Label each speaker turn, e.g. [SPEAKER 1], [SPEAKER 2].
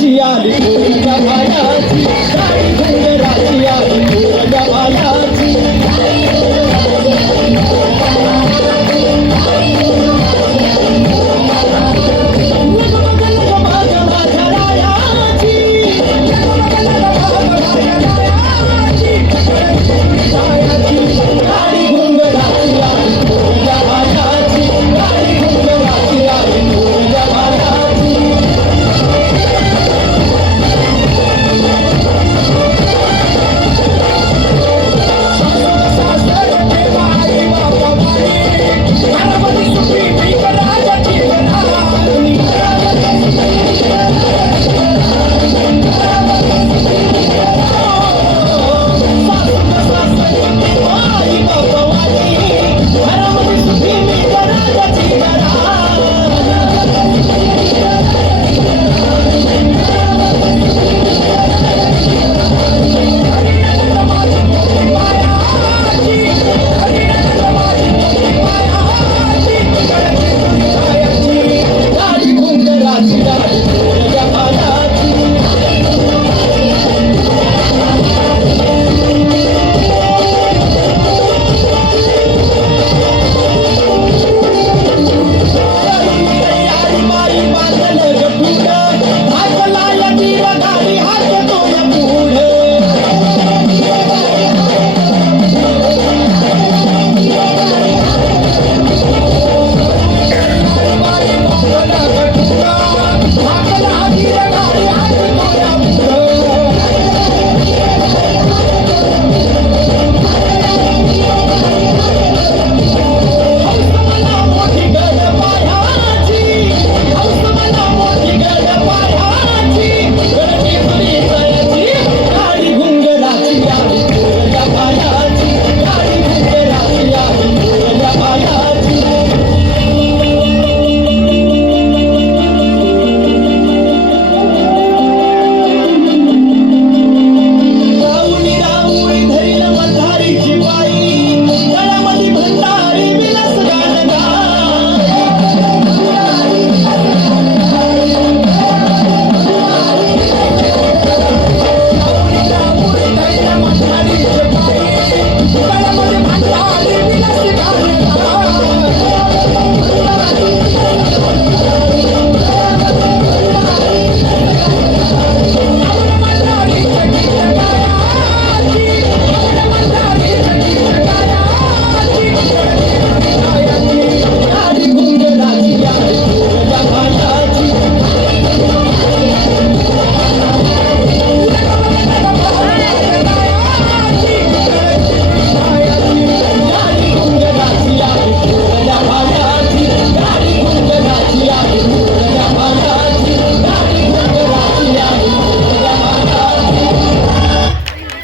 [SPEAKER 1] diário.